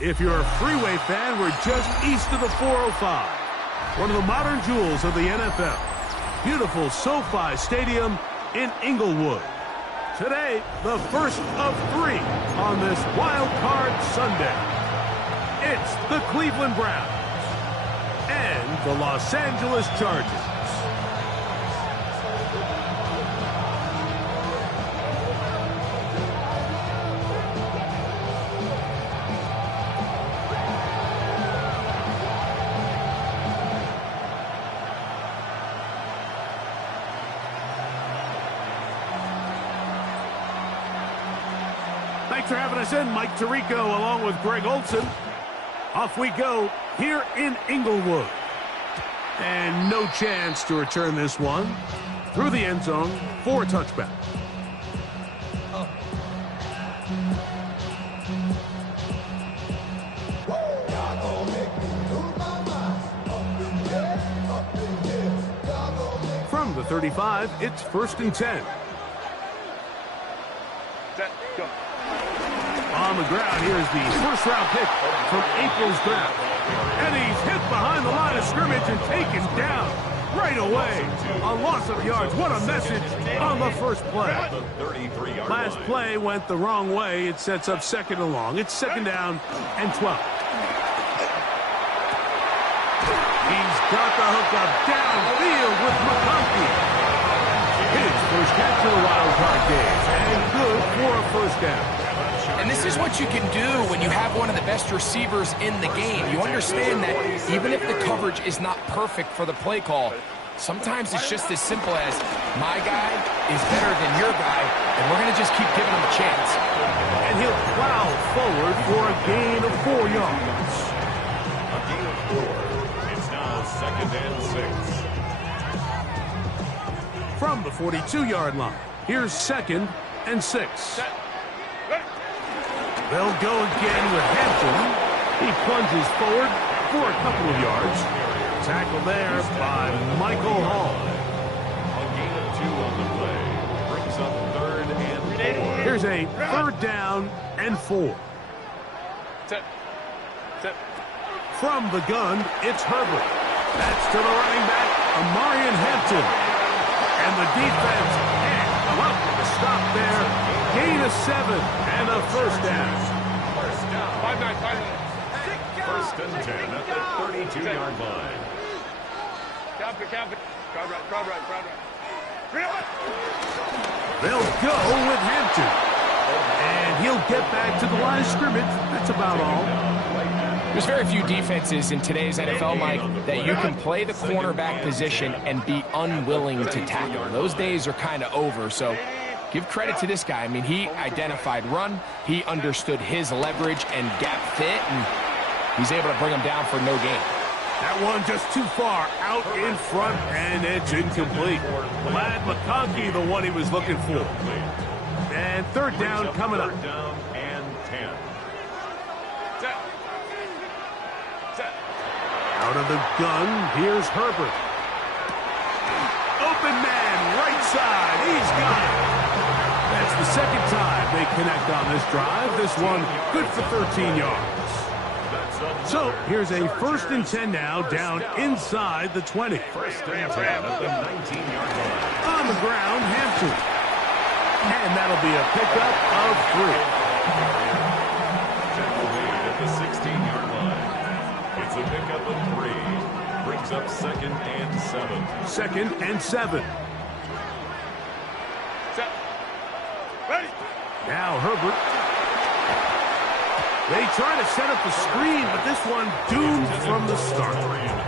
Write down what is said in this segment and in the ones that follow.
If you're a Freeway fan, we're just east of the 405. One of the modern jewels of the NFL. Beautiful SoFi Stadium in Inglewood. Today, the first of 3 on this Wild Card Sunday. It's the Cleveland Browns and the Los Angeles Chargers. Thanks for having us in, Mike Tirico, along with Greg Olson. Off we go here in Inglewood. And no chance to return this one through the end zone for a touchback. From the 35, it's 1st and 10. Set, go. On the ground, here's the first-round pick from April's draft. And he's hit behind the line of scrimmage and taken down right away. A loss of yards. What a message on the first play. Last play went the wrong way. It sets up 2nd and long. It's 2nd down and 12. He's got the hookup downfield with McConkey. His first catch of the wild card game. And good for a first down. And this is what you can do when you have one of the best receivers in the game. You understand that even if the coverage is not perfect for the play call, sometimes it's just as simple as my guy is better than your guy, and we're going to just keep giving him a chance. And he'll plow forward for a gain of 4 yards. A gain of 4. It's now 2nd and 6. From the 42-yard line, here's 2nd and 6. They'll go again with Hampton. He plunges forward for a couple of yards. Tackle there by Michael Hall. A gain of 2 on the play. Brings up 3rd and 4. Here's a 3rd down and 4. Set. From the gun, it's Herbert. That's to the running back, Amarian Hampton. And the defense can't come up with a stop there. Gain of 7 and a first down. 5-9. 1st and 10 at the 32-yard line. Count it. Crowd right. They'll go with Hampton. And he'll get back to the line of scrimmage. That's about all. There's very few defenses in today's NFL, Mike, that you can play the cornerback position and be unwilling to tackle. Those days are kind of over, so give credit to this guy. I mean, he identified run, he understood his leverage and gap fit, and he's able to bring him down for no gain. That one just too far out in front, and it's incomplete. Glad McConkey, the one he was looking for. And 3rd down coming up. 3rd down and 10. Out of the gun, here's Herbert. Open man, right side, he's got it. That's the 2nd time they connect on this drive. This one good for 13 yards. So here's a 1st and 10 now, down inside the 20. 1st and 10 at the 19-yard line. On the ground, Hampton. And that'll be a pickup of 3. Check the lead at the 16-yard line. It's a pickup of 3. Brings up 2nd and 7. 2nd and 7. Set. Ready. Now Herbert. They try to set up the screen, but this one doomed from the start.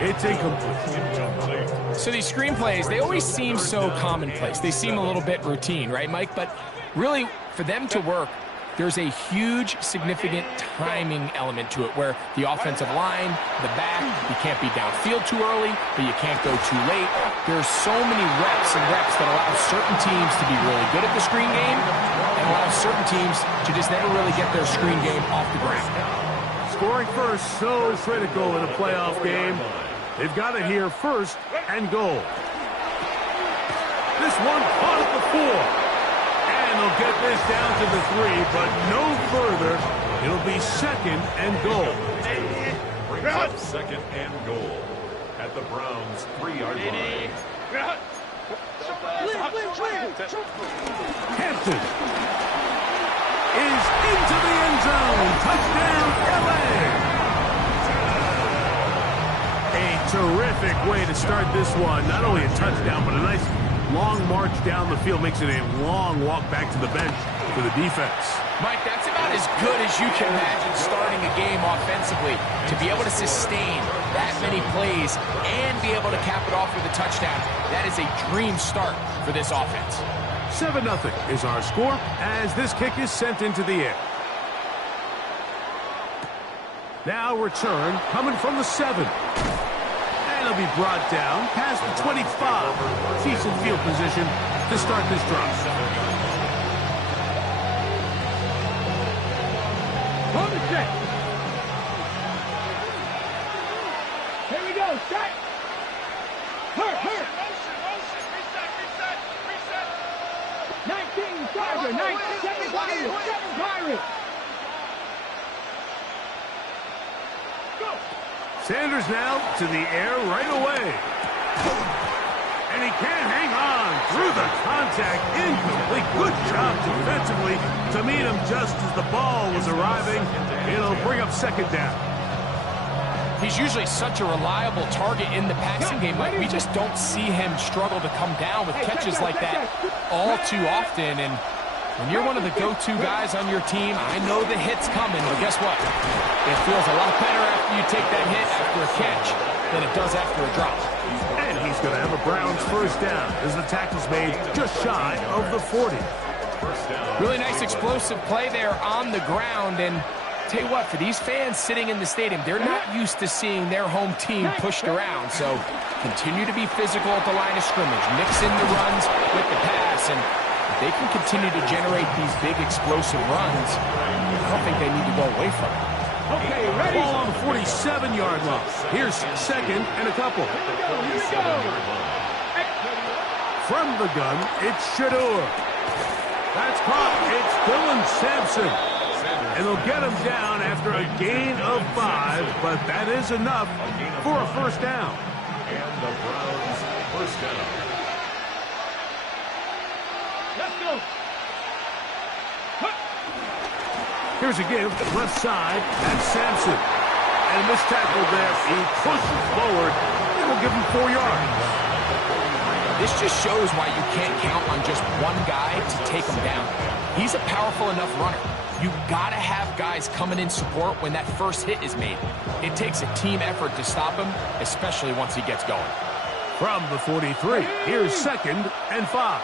It's incomplete. So these screen plays, they always seem so commonplace. They seem a little bit routine, right, Mike? But really, for them to work, there's a huge, significant timing element to it where the offensive line, the back, you can't be downfield too early, but you can't go too late. There's so many reps and reps that allow certain teams to be really good at the screen game and allow certain teams to just never really get their screen game off the ground. Scoring first, so critical in a playoff game. They've got it here, 1st and goal. This one caught at the 4. And they'll get this down to the 3, but no further It'll be second and goal. Brings up second and goal at the Browns' 3-yard line. Hampton is into the end zone. Touchdown, LA. A terrific way to start this one. Not only a touchdown, but a nice long march down the field. Makes it a long walk back to the bench for the defense. Mike, that's about as good as you can imagine starting a game offensively. To be able to sustain that many plays and be able to cap it off with a touchdown, that is a dream start for this offense. 7-0 is our score as this kick is sent into the air. Now return coming from the 7. And it'll be brought down past the 25. Decent field position to start this drive. Hold it set. Here we go, set. Hurt. Reset. 19 Tiger, 7 Pirates. Go. Sanders now to the air right away. And he can't hang on through the contact. Incomplete. Good job defensively to meet him just as the ball was arriving. It'll bring up second down. He's usually such a reliable target in the passing game. Like, we just don't see him struggle to come down with catches like that all too often. And when you're one of the go-to guys on your team, I know the hit's coming, but guess what? It feels a lot better after you take that hit after a catch than it does after a drop. And he's going to have a Browns first down as the tackle's made just shy of the 40. Really nice explosive play there on the ground. And tell you what, for these fans sitting in the stadium, they're not used to seeing their home team pushed around. So continue to be physical at the line of scrimmage. Mix in the runs with the pass. And if they can continue to generate these big explosive runs, I don't think they need to go away from it. Okay, ready? Ball on the 47-yard line. Here's second and a couple. Here we go. From the gun, it's Shedeur. That's caught. It's Dylan Sampson. And they'll get him down after a gain of 5, but that is enough for a first down. And the Browns first down. Let's go. Here's a give, left side, that's Sampson. And this tackle there, he pushes forward. It'll give him 4 yards. This just shows why you can't count on just one guy to take him down. He's a powerful enough runner. You've got to have guys coming in support when that first hit is made. It takes a team effort to stop him, especially once he gets going. From the 43, here's second and 5.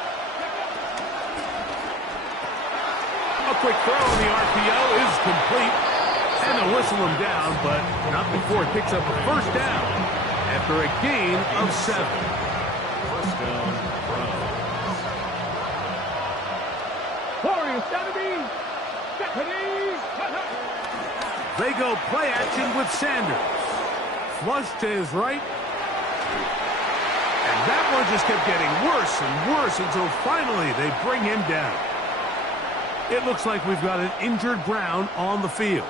A quick throw on the RPO is complete. And they'll whistle him down, but not before it picks up a first down after a gain of 7. First down, Browns. Warriors, They go play action with Sanders. Flush to his right. And that one just kept getting worse and worse until finally they bring him down. It looks like we've got an injured Brown on the field.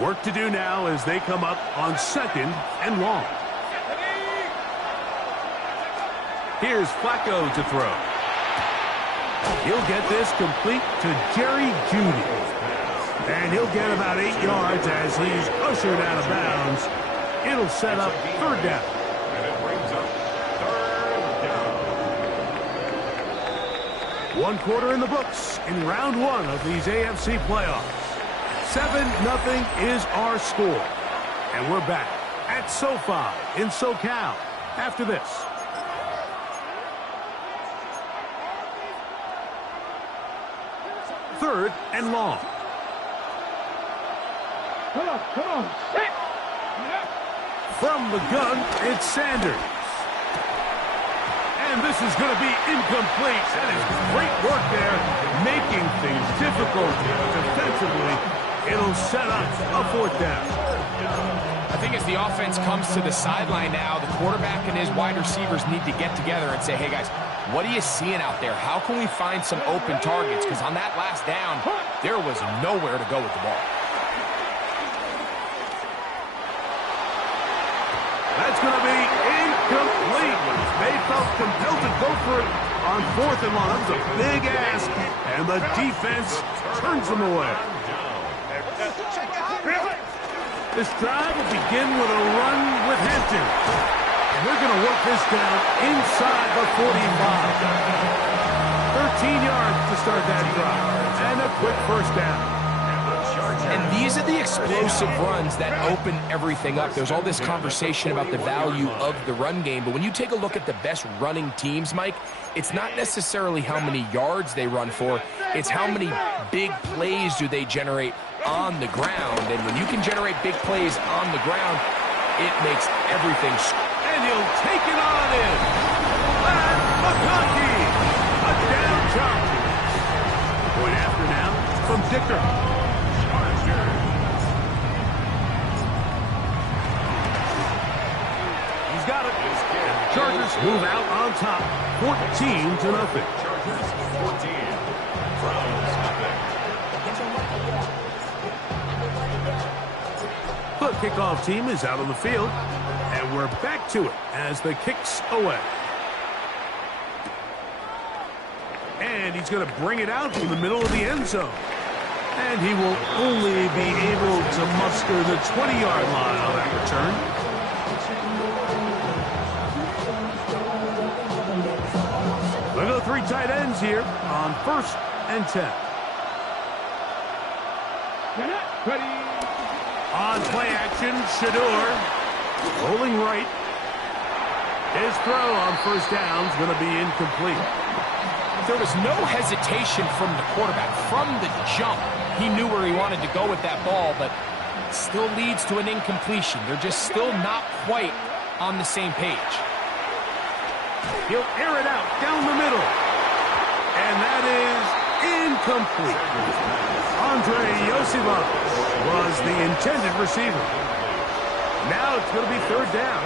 Work to do now as they come up on second and long. Here's Flacco to throw. He'll get this complete to Jerry Jeudy. And he'll get about 8 yards as he's ushered out of bounds. It'll set up third down. And it brings up third down. 1 quarter in the books in round 1 of these AFC playoffs. 7-0 is our score. And we're back at SoFi in SoCal after this. Third and long. Come on. Set. From the gun, it's Sanders. And this is going to be incomplete. That is great work there, making things difficult defensively. It'll set up a fourth down. I think as the offense comes to the sideline now, the quarterback and his wide receivers need to get together and say, hey, guys, what are you seeing out there? How can we find some open targets? Because on that last down, there was nowhere to go with the ball. That's going to be incomplete. They felt compelled to go for it on 4th and long. That was a big ask, and the defense turns them away. This drive will begin with a run with Hampton. And they're going to work this down inside the 45. 13 yards to start that drive. And a quick first down. And these are the explosive runs that open everything up. There's all this conversation about the value of the run game, but when you take a look at the best running teams, Mike, it's not necessarily how many yards they run for, it's how many big plays do they generate on the ground. And when you can generate big plays on the ground, it makes everything. And he'll take it on in. And McConkey, a down jump. Point after now from Dicker. He's got it. Chargers move out on top, 14-0. Chargers 14. Browns nothing. The kickoff team is out on the field, and we're back to it as the kick's away. And he's going to bring it out from the middle of the end zone. And he will only be able to muster the 20-yard line on that return. We'll go 3 tight ends here on 1st and 10. Ready. On play action, Shador rolling right. His throw on 1st down is going to be incomplete. There was no hesitation from the quarterback. From the jump, he knew where he wanted to go with that ball, but it still leads to an incompletion. They're just still not quite on the same page. He'll air it out down the middle. And that is incomplete. Andre Yosibas was the intended receiver. Now it's going to be 3rd down.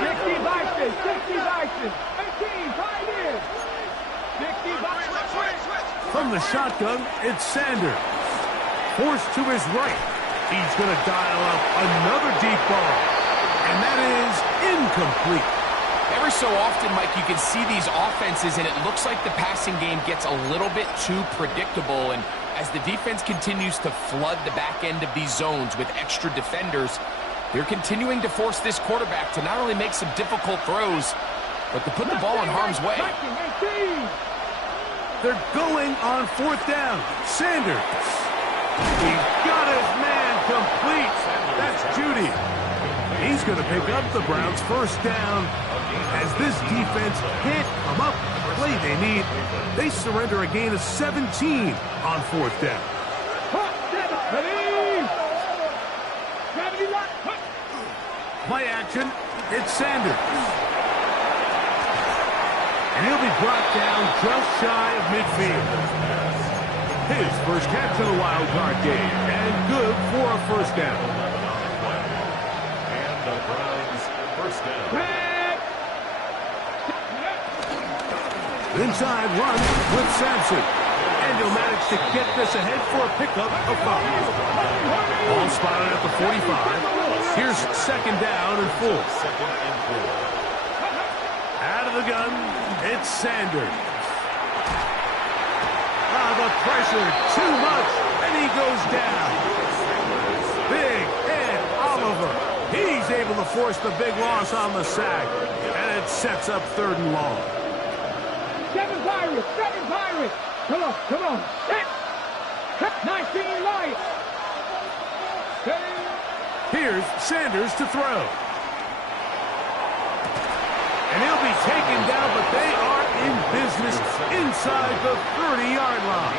60 boxes, 60 boxes. 18, tight end. 60 boxes. From the shotgun, it's Sanders. Forced to his right. He's going to dial up another deep ball. And that is incomplete. Every so often, Mike, you can see these offenses, and it looks like the passing game gets a little bit too predictable. And as the defense continues to flood the back end of these zones with extra defenders, they're continuing to force this quarterback to not only make some difficult throws, but to put the ball in harm's way. They're going on 4th down. Sanders. He's got his man complete. That's Judy. He's going to pick up the Browns' 1st down. As this defense can't come up with the play they need, they surrender a gain of 17 on 4th down. Play action, it's Sanders. And he'll be brought down just shy of midfield. His first catch of the wild card game, and good for a 1st down. And the Browns 1st down. Inside run with Sampson. And he'll manage to get this ahead for a pickup of 5. Ball spotted at the 45. Here's 2nd down and 4. Out of the gun, it's Sanders. The pressure, too much, and he goes down. Big Ed Oliver. He's able to force the big loss on the sack, and it sets up 3rd and long. 7 Pirates, 7 Pirates. Come on. 19 Lions. Here's Sanders to throw. And he'll be taken down, but they are in business inside the 30-yard line.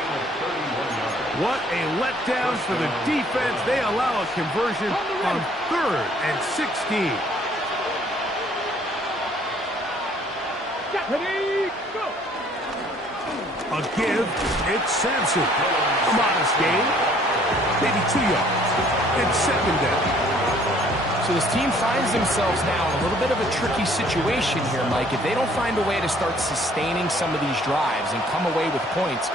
What a letdown for the defense. They allow a conversion on 3rd and 16. Ready, go. A give. It's Sampson. A modest gain. Maybe 2 yards. It's second down. So this team finds themselves now in a little bit of a tricky situation here, Mike. If they don't find a way to start sustaining some of these drives and come away with points,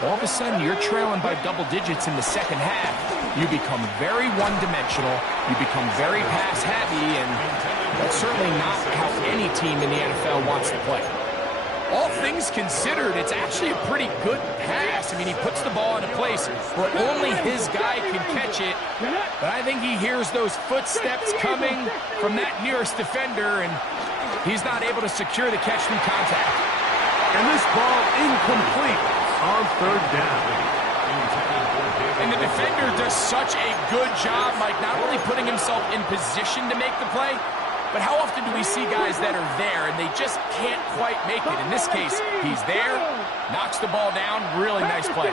all of a sudden you're trailing by double digits in the second half. You become very one-dimensional. You become very pass-happy, and that's certainly not how any team in the NFL wants to play. All things considered, it's actually a pretty good pass. I mean, he puts the ball in a place where only his guy can catch it. But I think he hears those footsteps coming from that nearest defender, and he's not able to secure the catch through contact. And this ball incomplete on third down. And the defender does such a good job, Mike, not only putting himself in position to make the play, but how often do we see guys that are there and they just can't quite make it? In this case, he's there, knocks the ball down, really nice play.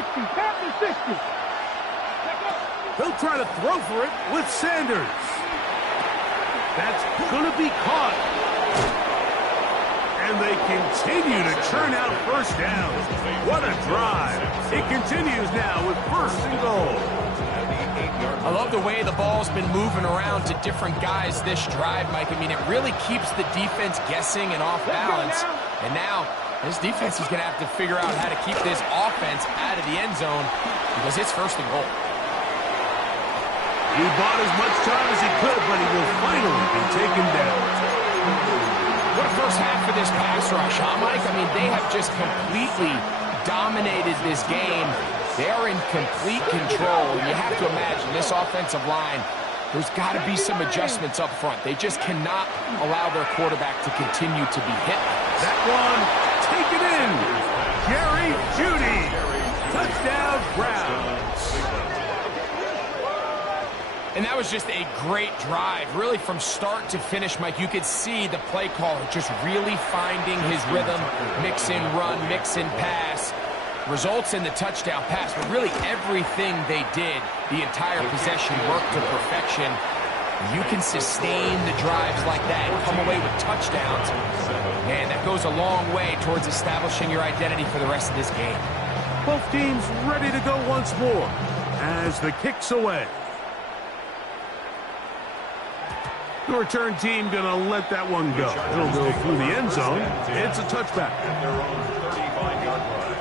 He'll try to throw for it with Sanders. That's going to be caught. And they continue to churn out first down. What a drive. It continues now with first and goal. I love the way the ball's been moving around to different guys this drive, Mike. I mean, it really keeps the defense guessing and off balance. And now, this defense is going to have to figure out how to keep this offense out of the end zone because it's first and goal. He bought as much time as he could, but he will finally be taken down. What a first half for this pass rush, huh, Mike? I mean, they have just completely dominated this game. They are in complete control. You have to imagine this offensive line, there's got to be some adjustments up front. They just cannot allow their quarterback to continue to be hit. That one, taken in. Jerry Jeudy. Touchdown, Browns. And that was just a great drive, really from start to finish, Mike. You could see the play caller just really finding his rhythm, mix in run, mix in pass. Results in the touchdown pass, but really everything they did, the entire possession worked to perfection. You can sustain the drives like that and come away with touchdowns. Man, that goes a long way towards establishing your identity for the rest of this game. Both teams ready to go once more as the kick's away. The return team going to let that one go. It'll go through the end zone. It's a touchback. At their own 35-yard line.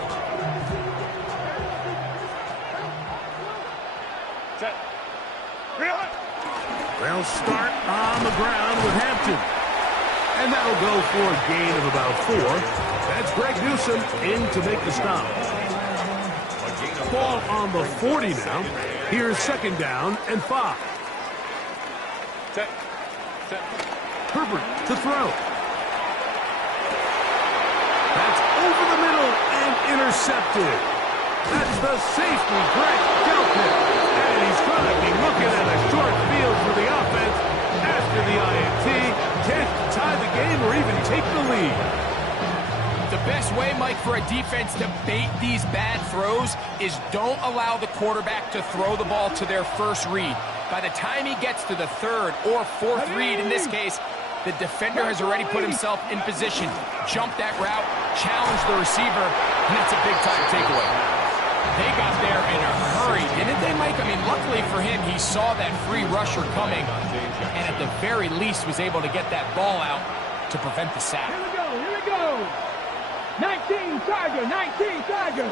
They'll start on the ground with Hampton. And that'll go for a gain of about 4. That's Greg Newsome in to make the stop. Ball on the 40 now. Here's second down and 5. Herbert to throw. That's over the middle and intercepted. That's the safety, Greg Delpit. And he's going to be looking at a short field for the offense after the INT. Can't tie the game or even take the lead. The best way, Mike, for a defense to bait these bad throws is don't allow the quarterback to throw the ball to their first read. By the time he gets to the third or fourth read, in this case, the defender has already put himself in position, jumped that route, challenged the receiver, and that's a big-time takeaway. They got there in a hurry, didn't they, Mike? I mean, luckily for him, he saw that free rusher coming, and at the very least was able to get that ball out to prevent the sack. Here we go. 19 Tiger, 19 Tiger.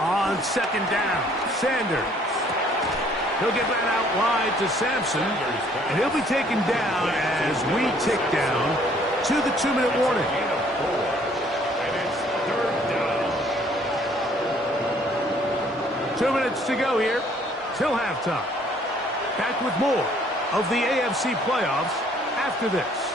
On second down, Sanders. He'll get that out wide to Sampson, and he'll be taken down as we tick down to the 2-minute warning. And it's third down. 2 minutes to go here till halftime. Back with more of the AFC playoffs after this.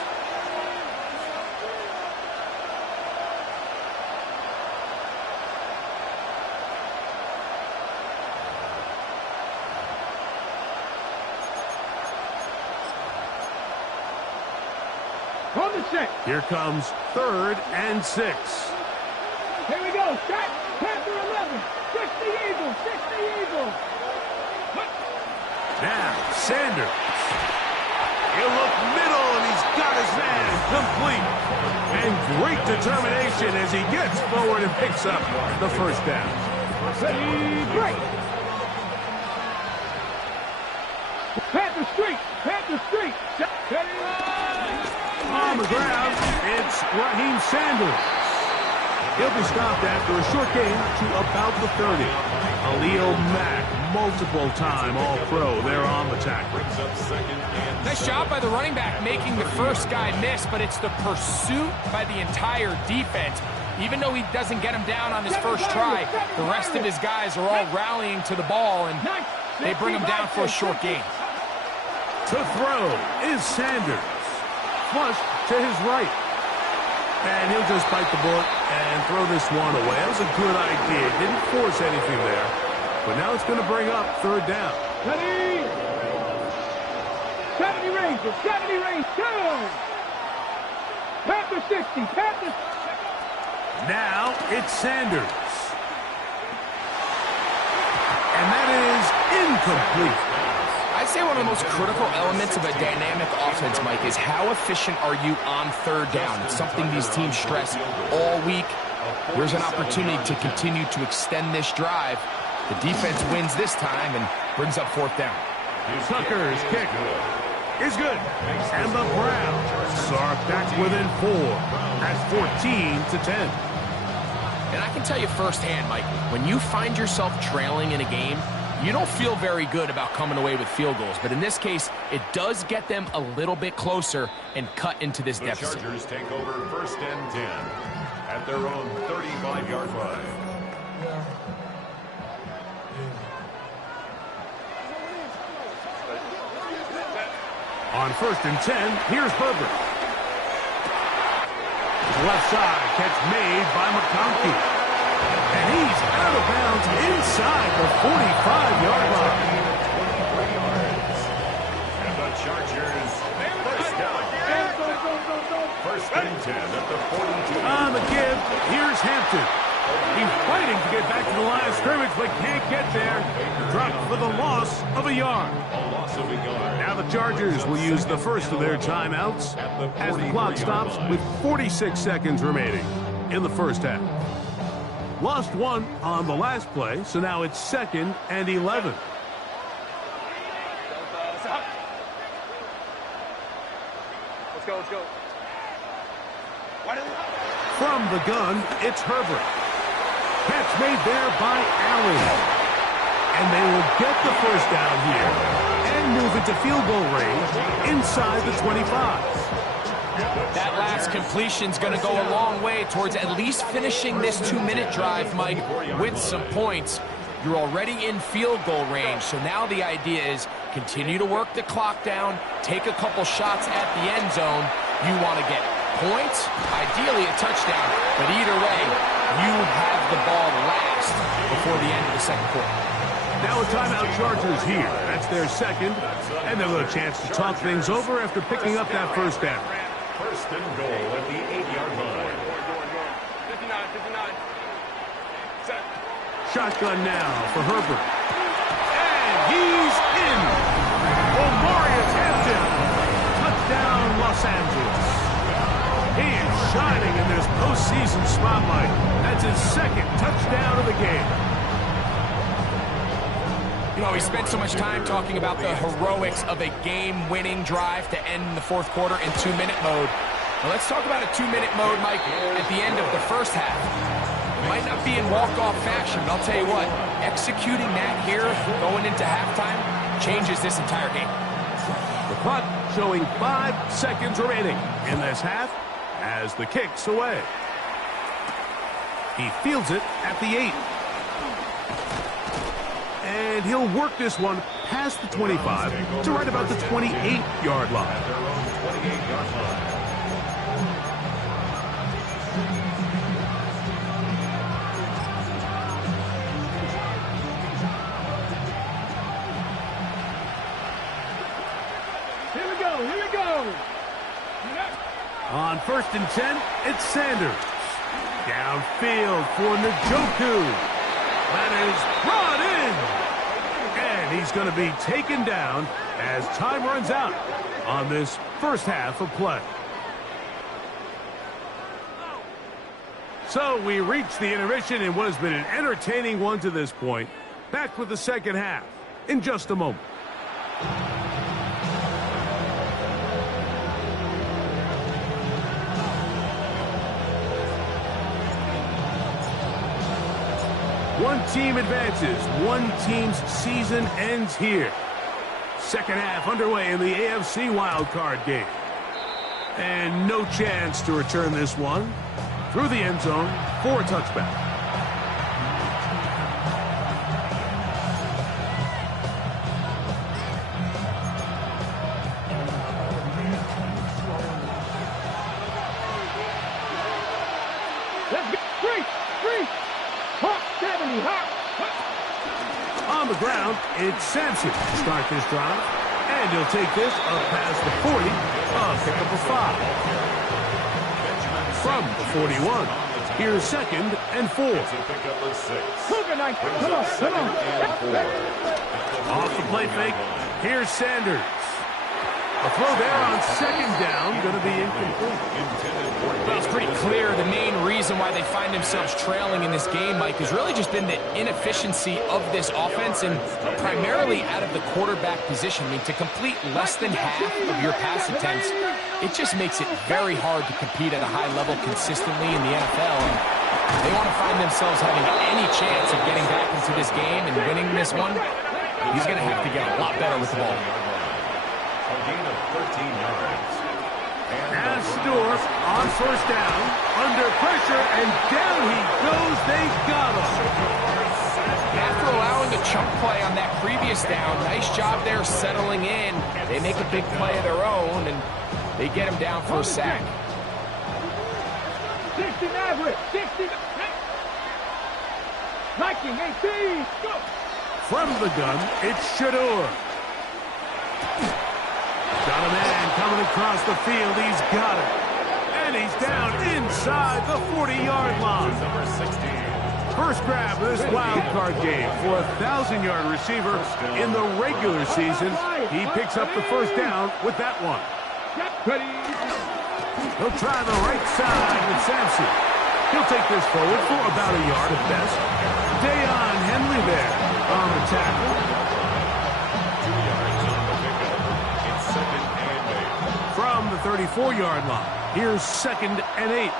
On the set. Here comes 3rd and 6. Here we go. Set. Panther 11. 60 Eagles. 60 Eagles. Now, Sanders. He'll look middle, and he's got his man complete. And great determination as he gets forward and picks up the first down. Ready, break. Panther Street. Panther Street. Ready, On the ground, it's Raheem Sanders. He'll be stopped after a short gain to about the 30. Khalil Mack, multiple time All-Pro there on the tackle. Nice job by the running back making the first guy miss, but it's the pursuit by the entire defense. Even though he doesn't get him down on his first try, the rest of his guys are all rallying to the ball, and they bring him down for a short gain. To throw is Sanders. Flush to his right. And he'll just bite the bullet and throw this one away. That was a good idea. Didn't force anything there. But now it's going to bring up third down. ready. 70 Rangers. 70 Rangers. Turn. Panther 60. Panther. Now it's Sanders. And that is incomplete. I'd say one of the most critical elements of a dynamic offense, Mike, is how efficient are you on third down. It's something these teams stress all week. There's an opportunity to continue to extend this drive. The defense wins this time and brings up fourth down. Tucker's kick is good. And the Browns are back within 4 at 14-10. And I can tell you firsthand, Mike, when you find yourself trailing in a game, you don't feel very good about coming away with field goals. But in this case, it does get them a little bit closer and cut into this deficit. The Chargers take over 1st and 10 at their own 35-yard line. On 1st and 10, here's Herbert. Left side, catch made by McConkey. And he's out of bounds inside the 45-yard line. And the Chargers, first down. 1st and 10 at the 42. On the give, here's Hampton. He's fighting to get back to the line of scrimmage, but can't get there. Dropped for the loss of a yard. A loss of a yard. Now the Chargers will use the first of their timeouts as the clock stops with 46 seconds remaining in the first half. Lost one on the last play, so now it's 2nd and 11. Let's go, let's go. From the gun, it's Herbert. Catch made there by Allen. And they will get the first down here and move into field goal range inside the 25. That last completion's going to go a long way towards at least finishing this 2-minute drive, Mike, with some points. You're already in field goal range, so now the idea is continue to work the clock down, take a couple shots at the end zone. You want to get points, ideally a touchdown, but either way, you have the ball last before the end of the second quarter. Now a timeout Chargers here. That's their second, and they'll have a chance to talk things over after picking up that first down. 1st and goal at the 8-yard line. 59. Set. Shotgun now for Herbert. And he's in. Omarius Hampton. Touchdown, Los Angeles. He is shining in this postseason spotlight. That's his 2nd touchdown of the game. You know, we spent so much time talking about the heroics of a game-winning drive to end the fourth quarter in 2-minute mode. Now let's talk about a 2-minute mode, Mike, at the end of the first half. It might not be in walk-off fashion, but I'll tell you what, executing that here, going into halftime, changes this entire game. The clock showing 5 seconds remaining in this half as the kick's away. He fields it at the 8. And he'll work this one past the 25 to right about the 28-yard line. Their own 28-yard line. Here we go. On 1st and 10, it's Sanders. Downfield for Njoku. That is brought in. And he's going to be taken down as time runs out on this first half of play. So we reach the intermission in what has been an entertaining one to this point. Back with the second half in just a moment. One team advances. One team's season ends here. Second half underway in the AFC wildcard game. And no chance to return this one. Through the end zone for a touchback. Let's go. Three. Hawk 70. Hawk. On the ground, it's Sampson to start this drive. And he'll take this up past the 40. Pick up a 5. From the 41, here's 2nd and 4. Cougar night. Come on. Off the play fake, here's Sanders. A throw there on 2nd down, going to be incomplete. Well, it's pretty clear the main reason why they find themselves trailing in this game, Mike, has really just been the inefficiency of this offense and primarily out of the quarterback position. I mean, to complete less than half of your pass attempts, it just makes it very hard to compete at a high level consistently in the NFL. And they want to find themselves having any chance of getting back into this game and winning this one. He's going to have to get a lot better with the ball. A gain of 13 yards. As Stewart on 1st down, under pressure, and down he goes. They got him. After allowing a chunk play on that previous down, nice job there settling in. They make a big play of their own, and they get him down for a sack. 69. 60. Viking 18. Go. From the gun, it's Shador. Got a man coming across the field. He's got it. And he's down inside the 40-yard line. Number 16. First grab of this wild card game for a 1,000-yard receiver in the regular season. He picks up the first down with that one. Ready. He'll try the right side with Sampson. He'll take this forward for about a yard at best. Deion Henley there on the tackle. 2 yards on the pickup. It's 2nd and 8. From the 34-yard line, here's 2nd and 8.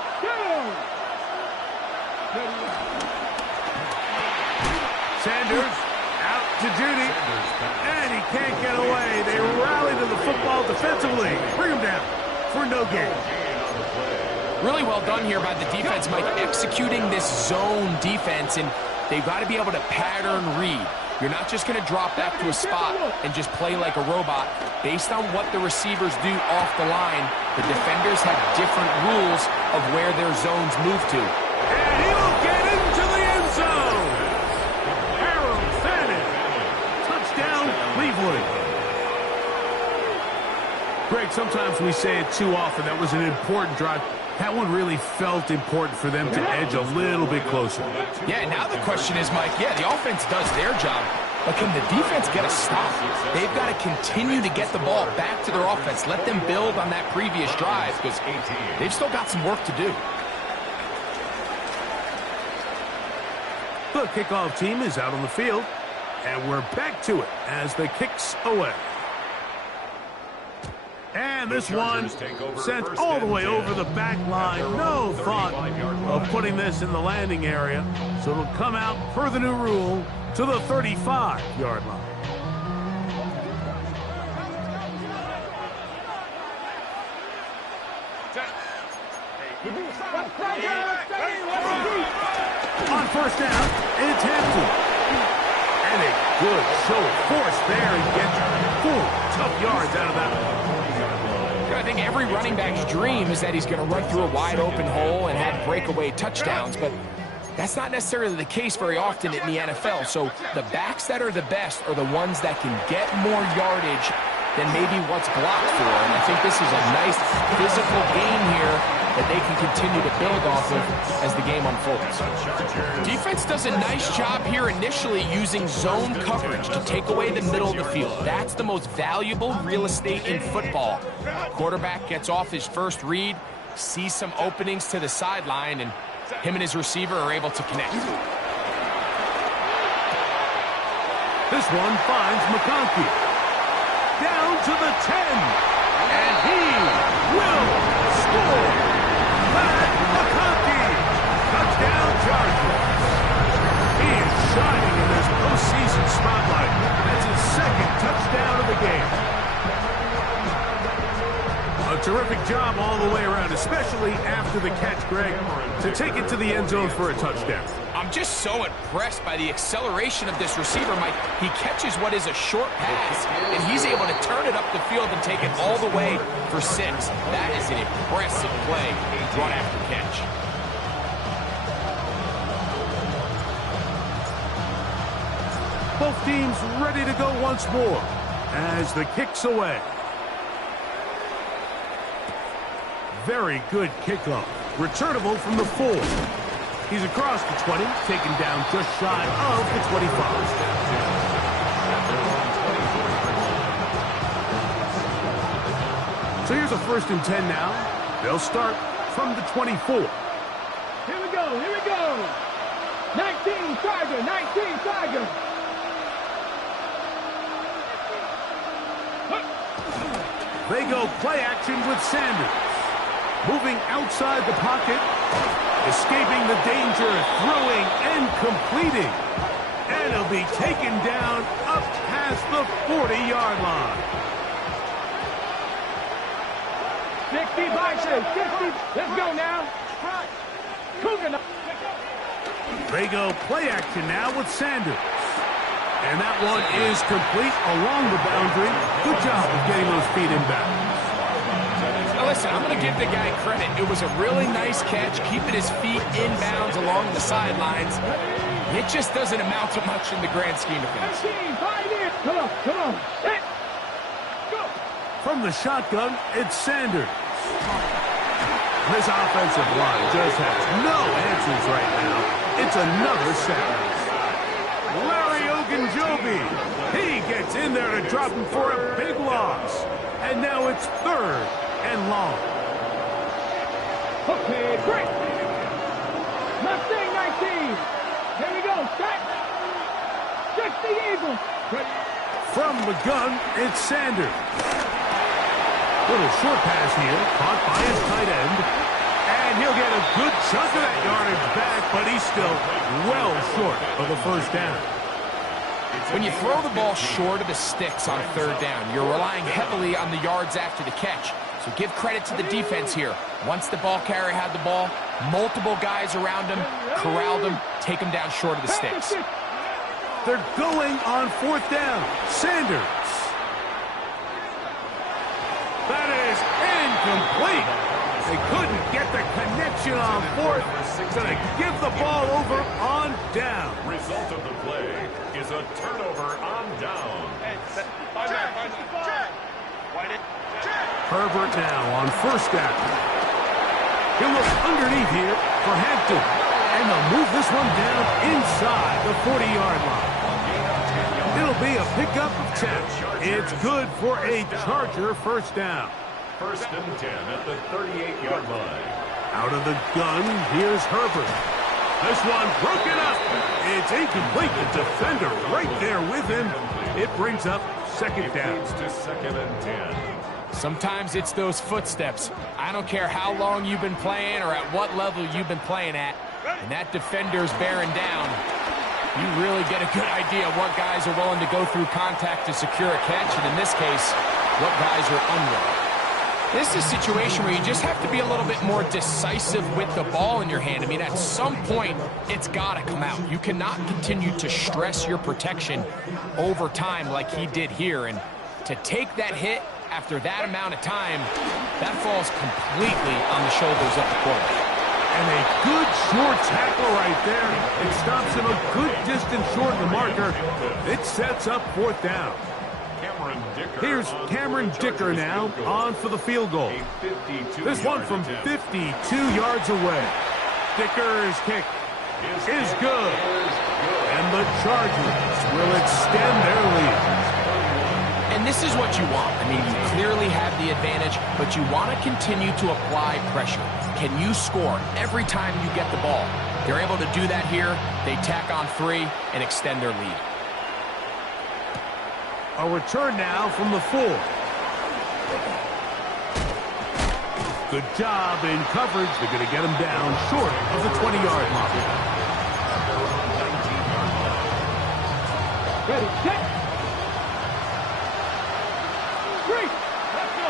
Sanders out to Judy, and he can't get away. They rally to the football defensively. Bring him down for no gain. Really well done here by the defense, Mike, executing this zone defense, and they've got to be able to pattern read. You're not just going to drop back to a spot and just play like a robot. Based on what the receivers do off the line, the defenders have different rules of where their zones move to. And he'll get into the end zone. Harold Fannin. Touchdown, Cleveland. Greg, sometimes we say it too often. That was an important drive. That one really felt important for them to edge a little bit closer. Yeah, now the question is, Mike, the offense does their job, but can the defense get a stop? They've got to continue to get the ball back to their offense. Let them build on that previous drive because they've still got some work to do. The kickoff team is out on the field, and we're back to it as the kick's away. And this one sent all the way over the back line. No thought of putting this in the landing area. So it'll come out per the new rule to the 35-yard line. On 1st down, it's Hampton. And a good show of force there and gets 4 tough yards out of that one. I think every running back's dream is that he's going to run through a wide open hole and have breakaway touchdowns, but that's not necessarily the case very often in the NFL. So the backs that are the best are the ones that can get more yardage than maybe what's blocked for. And I think this is a nice physical game here that they can continue to build off of as the game unfolds. Defense does a nice job here initially using zone coverage to take away the middle of the field. That's the most valuable real estate in football. Quarterback gets off his first read, sees some openings to the sideline, and him and his receiver are able to connect. This one finds McConkey. Down to the 10. And he will score. Pat McConkey. Touchdown Chargers. He is shining in this postseason spotlight. That's his second touchdown of the game. A terrific job all the way around, especially after the catch, Greg, to take it to the end zone for a touchdown. I'm just so impressed by the acceleration of this receiver, Mike. He catches what is a short pass, and he's able to turn it up the field and take it all the way for 6. That is an impressive play, run after catch. Both teams ready to go once more as the kick's away. Very good kickoff. Returnable from the 4. He's across the 20, taken down just shy of the 25. So here's a 1st and 10 now. They'll start from the 24. Here we go, here we go. 19 Tiger, 19 Tiger. They go play action with Sanders. Moving outside the pocket. Escaping the danger, throwing and completing. And he'll be taken down up past the 40-yard line. 60 Bison, 60. Let's go now. Cougar. They go play action now with Sanders. And that one is complete along the boundary. Good job of getting those feet in bounds. Now listen, I'm going to give the guy credit. It was a really nice catch, keeping his feet in bounds along the sidelines. It just doesn't amount to much in the grand scheme of things. 19, right in. Come on, come on. Set. Go. From the shotgun, it's Sanders. This offensive line just has no answers right now. It's another sack. Larry Ogunjobi. He gets in there to drop him for a big loss. And now it's 3rd and long. Okay, great. Mustang 19. Here we go. Set. 60 Eagles. From the gun, it's Sanders. Little short pass here, caught by his tight end. And he'll get a good chunk of that yardage back, but he's still well short of the 1st down. When you throw the ball short of the sticks on 3rd down, you're relying heavily on the yards after the catch. So give credit to the defense here. Once the ball carrier had the ball, multiple guys around him, corralled him, take him down short of the sticks. They're going on 4th down. Sanders. That is incomplete. They couldn't get the connection on 4th. Going to give the ball over on down. Result of the play is a turnover on down. Herbert now on 1st down. He'll look underneath here for Hampton. And they'll move this one down inside the 40-yard line. It'll be a pickup of 10. It's good for a Charger 1st down. 1st and 10 at the 38-yard line. Out of the gun, here's Herbert. This one broken up. It's incomplete. The defender right there with him. It brings up 2nd down. To 2nd and 10. Sometimes it's those footsteps. I don't care how long you've been playing or at what level you've been playing at. And that defender's bearing down. You really get a good idea of what guys are willing to go through contact to secure a catch. And in this case, what guys are unwilling. This is a situation where you just have to be a little bit more decisive with the ball in your hand. I mean, at some point, it's got to come out. You cannot continue to stress your protection over time like he did here. And to take that hit after that amount of time, that falls completely on the shoulders of the quarterback. And a good short tackle right there. It stops him a good distance short of the marker. It sets up 4th down. Here's Cameron Dicker now on for the field goal. This one from 52 yards away. Dicker's kick is good. And the Chargers will extend their lead. And And this is what you want. I mean, you clearly have the advantage, but you want to continue to apply pressure. Can you score every time you get the ball? They're able to do that here. They tack on 3 and extend their lead. A return now from the 4. Good job in coverage. They're going to get him down short of the 20-yard line. Ready, set. 3. Let's go.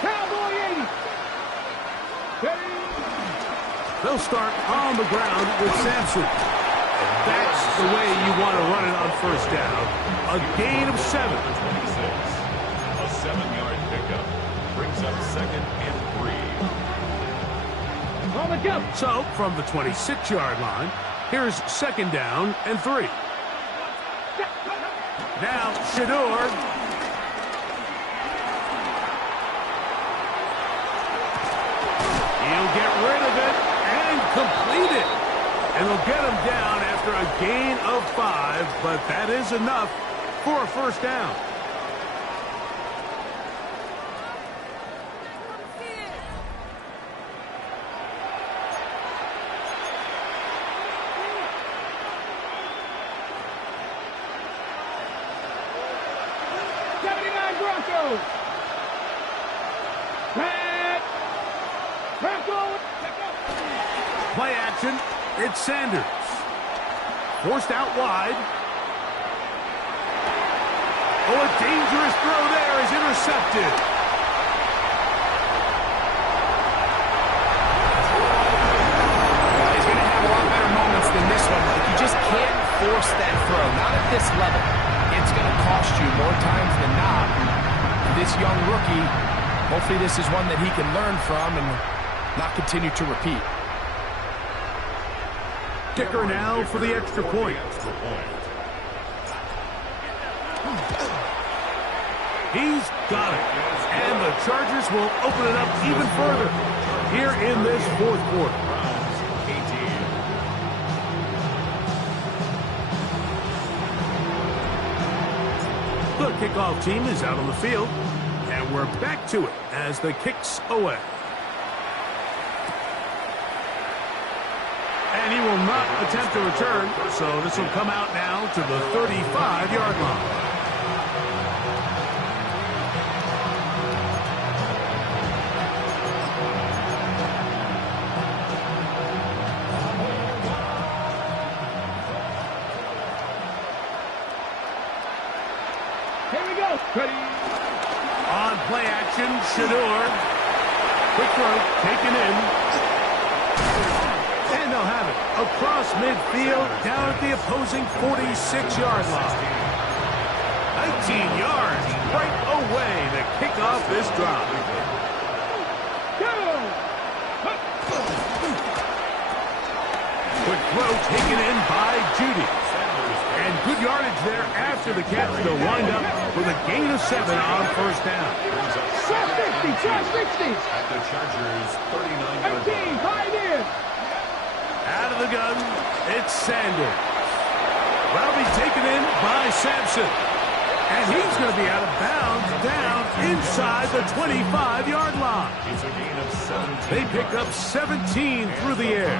Cowboy 80. Ready. They'll start on the ground with Sampson. That's the way you want to run it on first down. A gain of 7. A 7-yard pickup brings up 2nd and 3. On the jump. So, from the 26-yard line, here's 2nd down and 3. Now, Shedeur. He'll get rid of it and complete it. And they'll get him down after a gain of 5, but that is enough for a first down. Broncos. Play action. It's Sanders. Forced out wide. Oh, a dangerous throw there is intercepted. He's going to have a lot better moments than this one. Like, you just can't force that throw. Not at this level. It's going to cost you more times than not. And this young rookie, hopefully this is one that he can learn from and not continue to repeat. Kicker now for the extra point. He's got it. And the Chargers will open it up even further here in this fourth quarter. The kickoff team is out on the field, and we're back to it as the kick's away. And he will not attempt to return, so this will come out now to the 35-yard line. Here we go. Ready. On play action, Shedeur. Quick throw, taken in. And they'll have it across midfield, down at the opposing 46-yard line. 19 yards, right away to kick off this drive. Quick throw taken in by Judy. And good yardage there after the catch. They'll wind up with a gain of 7 on first down. 60, 60. At the Chargers' 39-yard 18, line. tied in. Out of the gun, it's Sanders. That'll be taken in by Sampson. And he's going to be out of bounds down inside the 25-yard line. It's a gain of 17. They pick up 17 through the air.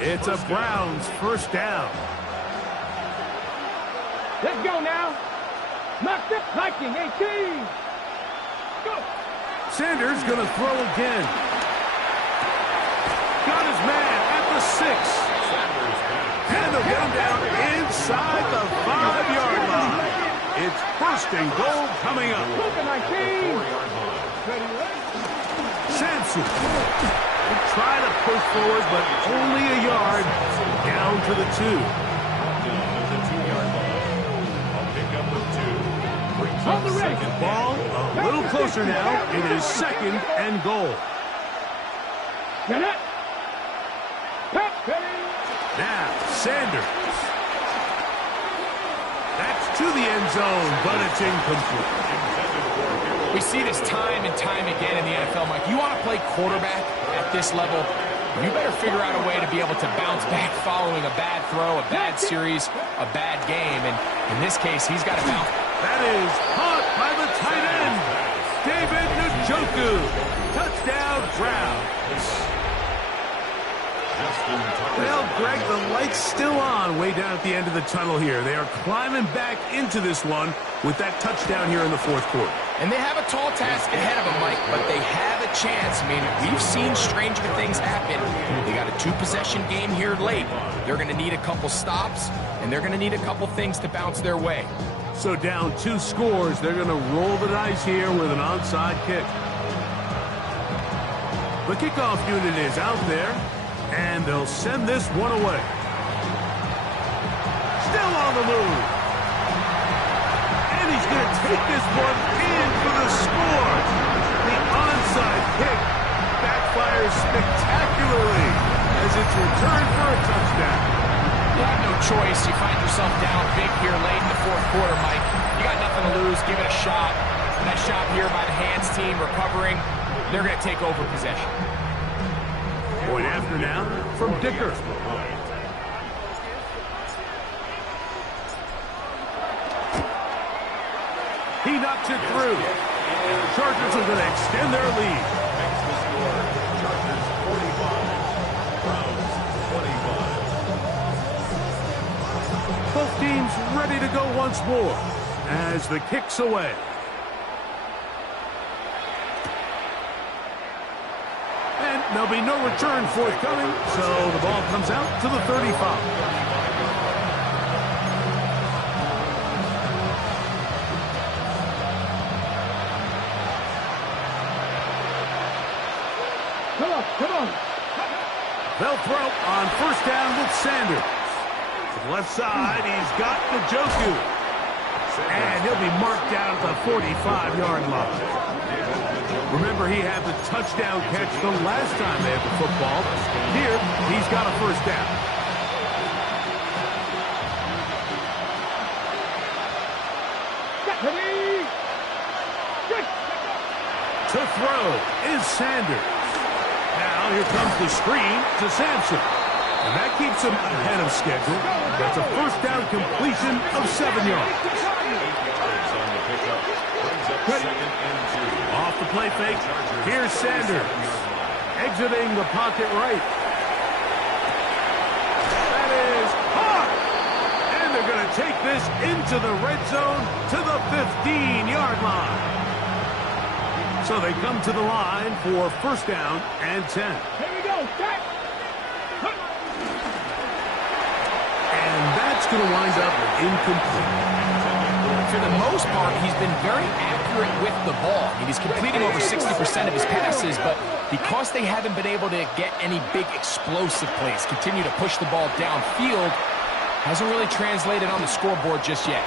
It's a Browns first down. Let's go now. Knocked it. Viking, 18. Go. Sanders going to throw again. Got his man at the 6. And they'll get him down inside the 5-yard line. It's first and goal coming up. Look at 19. Ready, ready. Sampson. They try to push forward, but only a yard down to the 2. On the ready. Ball a little closer now. It is second and goal. Get it. Ready. Now, Sanders. That's to the end zone, but it's incomplete. We see this time and time again in the NFL, Mike. You want to play quarterback at this level, you better figure out a way to be able to bounce back following a bad throw, a bad series, a bad game. And in this case, he's got to bounce That is caught by the tight end, David Njoku. Touchdown, Browns. Well, Greg, the light's still on way down at the end of the tunnel here. They are climbing back into this one with that touchdown here in the fourth quarter. And they have a tall task ahead of them, Mike, but they have a chance. I mean, we've seen stranger things happen. They got a two-possession game here late. They're going to need a couple stops, and they're going to need a couple things to bounce their way. So down 2 scores, they're going to roll the dice here with an onside kick. The kickoff unit is out there, and they'll send this one away. Still on the move. And he's going to take this one in for the score. The onside kick backfires spectacularly as it's returned for a touchdown. You have no choice. You find yourself down big here late in the fourth quarter, Mike. You got nothing to lose. Give it a shot. Nice job here by the hands team recovering. They're going to take over possession. Point after now from Dicker. He knocks it through. Chargers are going to extend their lead. Makes the score. Chargers 45. Browns 25. Both teams ready to go once more as the kick's away. And there'll be no return forthcoming, so the ball comes out to the 35. Come on. They'll throw on first down with Sanders. To the left side, he's got Njoku. And he'll be marked down at the 45-yard line. Remember, he had the touchdown catch the last time they had the football. Here, he's got a first down. To throw is Sanders. Now here comes the screen to Sampson. And that keeps him ahead of schedule. That's a first down completion of 7 yards. 8 yards on the pickup. Brings up second and 2. Off the play fake. Here's Sanders. Exiting the pocket right. That is caught. And they're going to take this into the red zone to the 15-yard line. So they come to the line for first down and 10. Here we go. Back. And that's going to wind up incomplete. For the most part, he's been very accurate with the ball. I mean, he's completing over 60% of his passes, but because they haven't been able to get any big explosive plays, continue to push the ball downfield, hasn't really translated on the scoreboard just yet.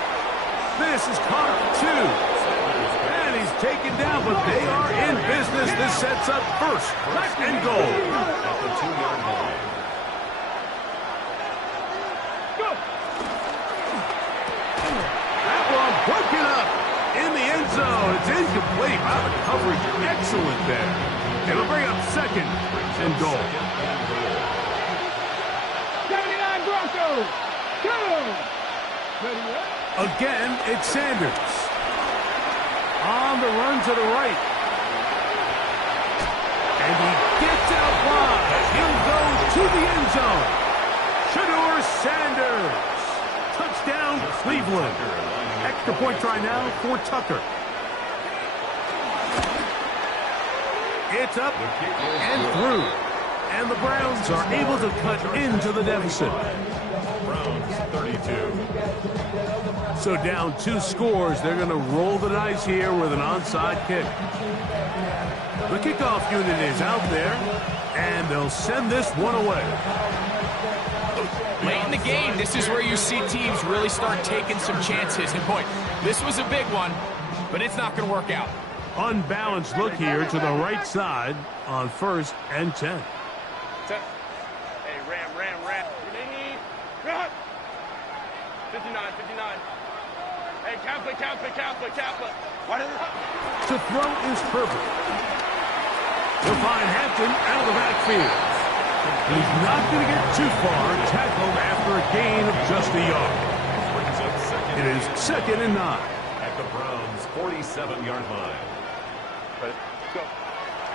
This is caught 2. He's taken down, but they are in business. This sets up first and goal. At the 2-yard line. Go. That one broken up in the end zone. It's incomplete. Wow, the coverage excellent there. It'll bring up second and goal. 79 Broncos. Go. Again, it's Sanders. On the run to the right. And he gets out wide. He'll go to the end zone. Shedeur Sanders. Touchdown, Cleveland. Extra point try now for Tucker. It's up and through. And the Browns are able to cut into the deficit. Browns 32. So down 2 scores, they're going to roll the dice here with an onside kick. The kickoff unit is out there, and they'll send this one away. Late in the game, this is where you see teams really start taking some chances. And boy, this was a big one, but it's not going to work out. Unbalanced look here to the right side on first and 10. Hey, Ram. 59. Hey, Kaplan. What is it? To throw is perfect. He'll find Hampton out of the backfield. He's not going to get too far, tackled after a gain of just a yard. Brings up second. It is second and 9. At the Browns' 47-yard line. Go.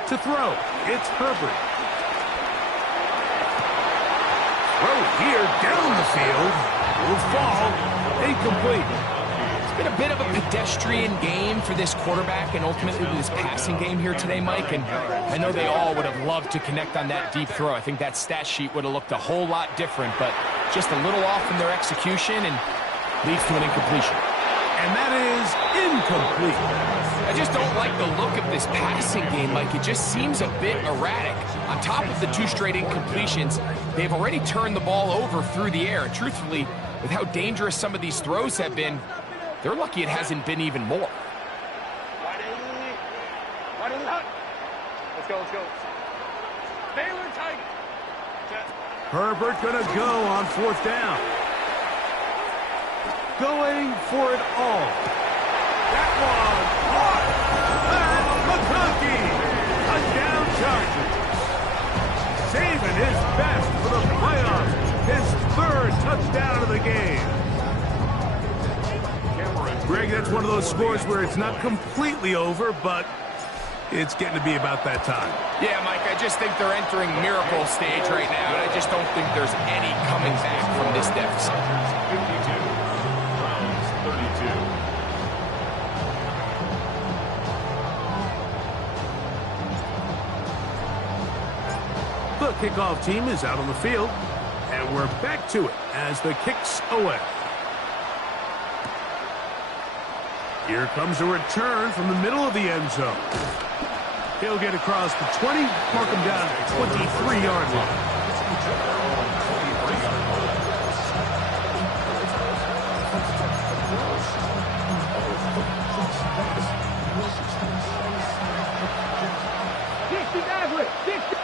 To throw, it's Herbert. Throw here down the field. Will fall. Incomplete. It's been a bit of a pedestrian game for this quarterback and ultimately this passing game here today, Mike. And I know they all would have loved to connect on that deep throw. I think that stat sheet would have looked a whole lot different, but just a little off in their execution and leads to an incompletion. And that is incomplete. I just don't like the look of this passing game, Mike. It just seems a bit erratic. On top of the 2 straight incompletions, they've already turned the ball over through the air. And truthfully, with how dangerous some of these throws have been, they're lucky it hasn't been even more. Let's go. Baylor tight. Herbert gonna go on 4th down. Going for it all. That one caught. That's McConkey. A down Charger. Saving his best for the playoffs. His 3rd touchdown of the game. Greg, that's one of those scores where it's not completely over, but it's getting to be about that time. Yeah, Mike, I just think they're entering miracle stage right now, and I just don't think there's any coming back from this deficit. 52. Browns 32. The kickoff team is out on the field, and we're back to it as the kick's away. Here comes a return from the middle of the end zone. He'll get across the 20, mark him down at the 23-yard line.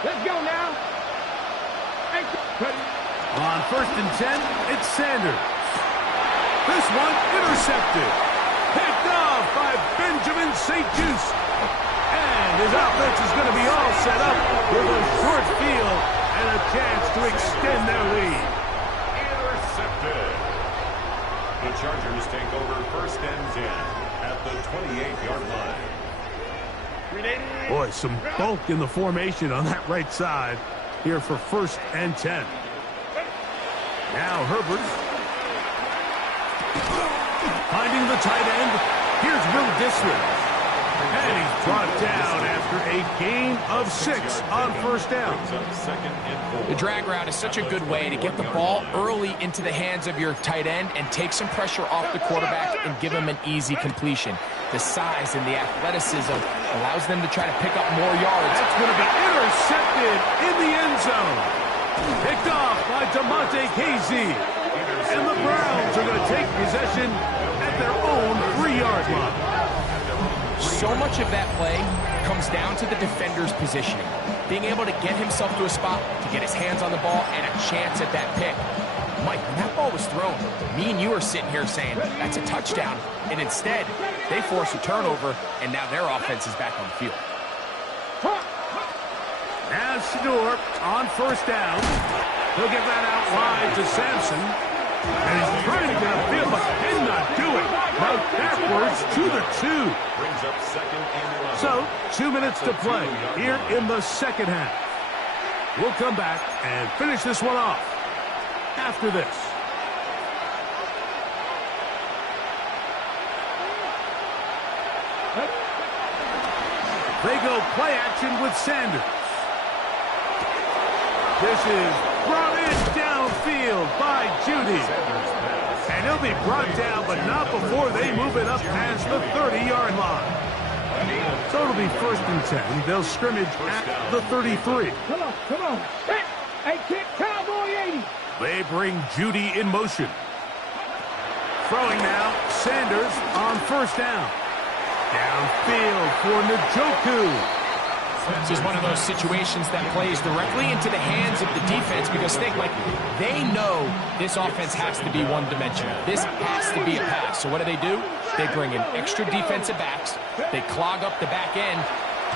Let's go now. On 1st and 10, it's Sanders. This one intercepted. Picked off by Benjamin St-Juste. And his offense is going to be all set up with a short field and a chance to extend their lead. Intercepted. The Chargers take over 1st and 10 at the 28-yard line. Boy, some bulk in the formation on that right side here for 1st and 10. Now Herbert. Finding the tight end. Here's Will Dissly. And he's brought down after a gain of 6 on 1st down. The drag route is such a good way to get the ball early into the hands of your tight end and take some pressure off the quarterback and give him an easy completion. The size and the athleticism allows them to try to pick up more yards. That's going to be intercepted in the end zone. Picked off by DeMonte Casey. And the Browns are going to take possession at their own 3-yard line. So much of that play comes down to the defender's positioning. Being able to get himself to a spot, to get his hands on the ball, and a chance at that pick. Mike, when that ball was thrown, me and you are sitting here saying, that's a touchdown. And instead, they force a turnover, and now their offense is back on the field. Now Shedeur on 1st down. He'll get that out wide to Sampson. And he's trying to get upfield, but cannot do it. Now backwards to the 2. Brings up 2nd and 11. So, 2 minutes to play here in the 2nd half. We'll come back and finish this one off after this. They go play action with Sanders. This is brought in downfield by Jeudy. And he'll be brought down, but not before they move it up past the 30-yard line. So it'll be 1st and 10. They'll scrimmage at the 33. Come on. Hey, kick Cowboy 80. They bring Jeudy in motion. Throwing now, Sanders on 1st down. Downfield for Njoku. This is one of those situations that plays directly into the hands of the defense because think, like, they know this offense has to be one-dimensional. This has to be a pass. So what do? They bring in extra defensive backs. They clog up the back end.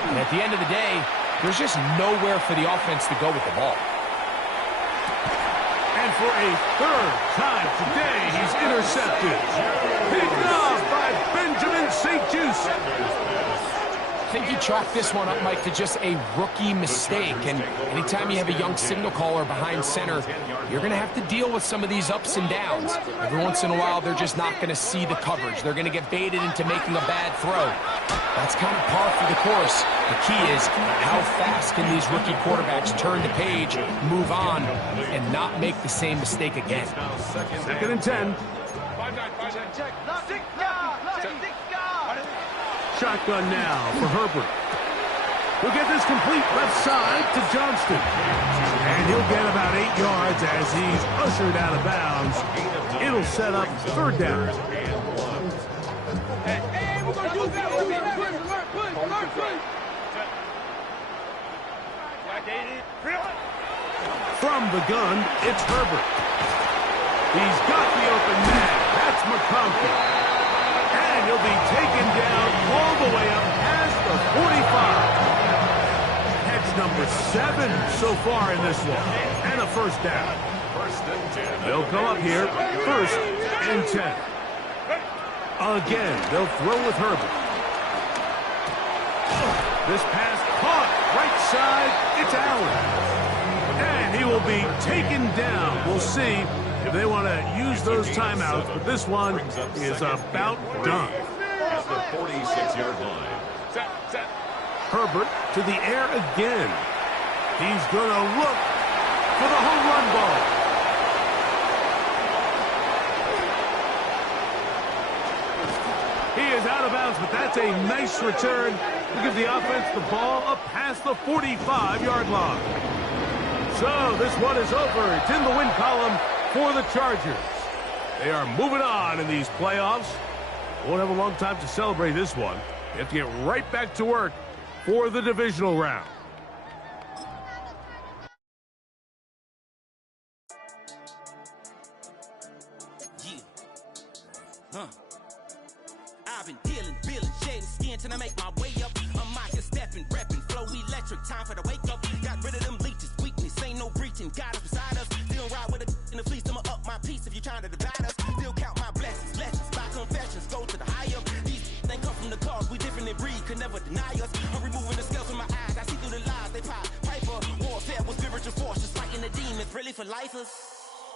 And at the end of the day, there's just nowhere for the offense to go with the ball. And for a third time today, he's intercepted. Picked off by Benjamin St-Juste. I think you chalk this one up, Mike, to just a rookie mistake. And anytime you have a young signal caller behind center, you're going to have to deal with some of these ups and downs. Every once in a while, they're just not going to see the coverage. They're going to get baited into making a bad throw. That's kind of par for the course. The key is how fast can these rookie quarterbacks turn the page, move on, and not make the same mistake again. 2nd and 10. Shotgun now for Herbert. He'll get this complete left side to Johnston. And he'll get about 8 yards as he's ushered out of bounds. It'll set up 3rd down. From the gun, it's Herbert. He's got the open man. That's McConkey. And he'll be taken down all the way up past the 45. Catch number 7 so far in this one. And a 1st down. They'll come up here, 1st and 10. Again, they'll throw with Herbert. This pass caught right side. It's Allen. And he will be taken down. We'll see if they want to use those timeouts, but this one is about done. At the 46-yard line. Herbert to the air again. He's going to look for the home run ball. He is out of bounds, but that's a nice return to give the offense the ball up past the 45-yard line. So this one is over. It's in the win column for the Chargers. They are moving on in these playoffs. Won't have a long time to celebrate this one. They have to get right back to work for the divisional round. I've been dealing, shedding skin till I make my way up. I'm out here stepping, repping, flow electric, time for the wake up. Got rid of them leeches, weakness, ain't no breaching. God is beside us, still ride with a in the fleece. I'ma up my piece if you trying to divide us. Still count my blessings, lessons, by confessions, go to the higher. These they come from the cause, we different in breed, could never deny us. I'm removing the scales from my eyes, I see through the lies, they pop. Piper, warfare with spiritual force, just fighting the demons, really for lifers.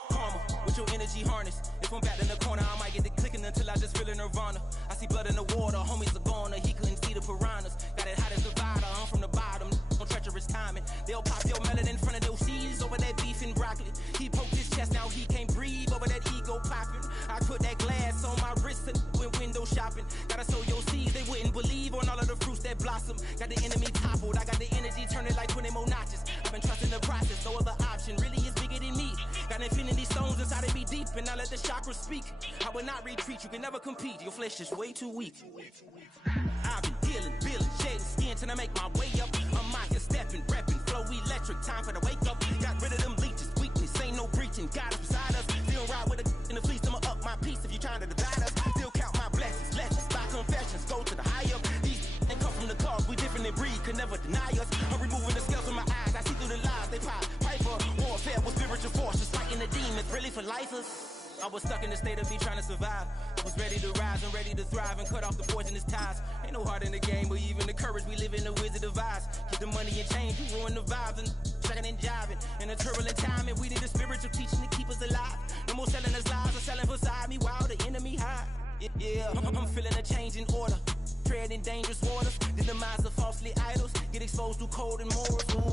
Karma, with your energy harness. If I'm back in the corner, I might get the clicking until I just feel a nirvana. I see blood in the water, homies are gone, he couldn't see the piranhas. Got it hot as divider, I'm from the bottom, on treacherous timing. They'll pop your melon in front of those seeds over that beef and broccoli. He poked his chest, now he can't breathe over that ego popping. I put that glass on my wrist and went window shopping. Gotta sow your seeds, they wouldn't believe on all of the fruits that blossom. Got the enemy toppled, I got the energy turning like 20 more notches. I've been trusting the process, no other option really is bigger than me. Got infinity stones inside of me deep, and I let the chakras speak. I will not retreat, you can never compete, your flesh is way too weak. I've been dealing, shedding skin till I make my way up. I'm out here stepping, repping, flow electric, time for the wake up. Got rid of them leeches, weakness, ain't no breaching. God is beside us, still ride with a in the fleece. I'ma up my piece if you trying to divide us. Still count my blessings, lessons, by confessions, go to the higher. These they come from the cause, we different in breed, could never deny us. I'm removing the scales from my eyes, I see through the lies, they pop. Piper, warfare with spiritual force, just fighting the demons, really for lifers. I was stuck in the state of me trying to survive. I was ready to rise and ready to thrive and cut off the poisonous ties. Ain't no heart in the game, but even the courage we live in the Wizard of Oz. Get the money and change, you ruin the vibes and tracking and jiving. In a turbulent time, and we need a spiritual teaching to keep us alive. No more selling us lies or selling beside me while the enemy hide. Yeah, I'm feeling a change in order. Treading dangerous waters, the demise of falsely idols. Get exposed through cold and morals. Ooh.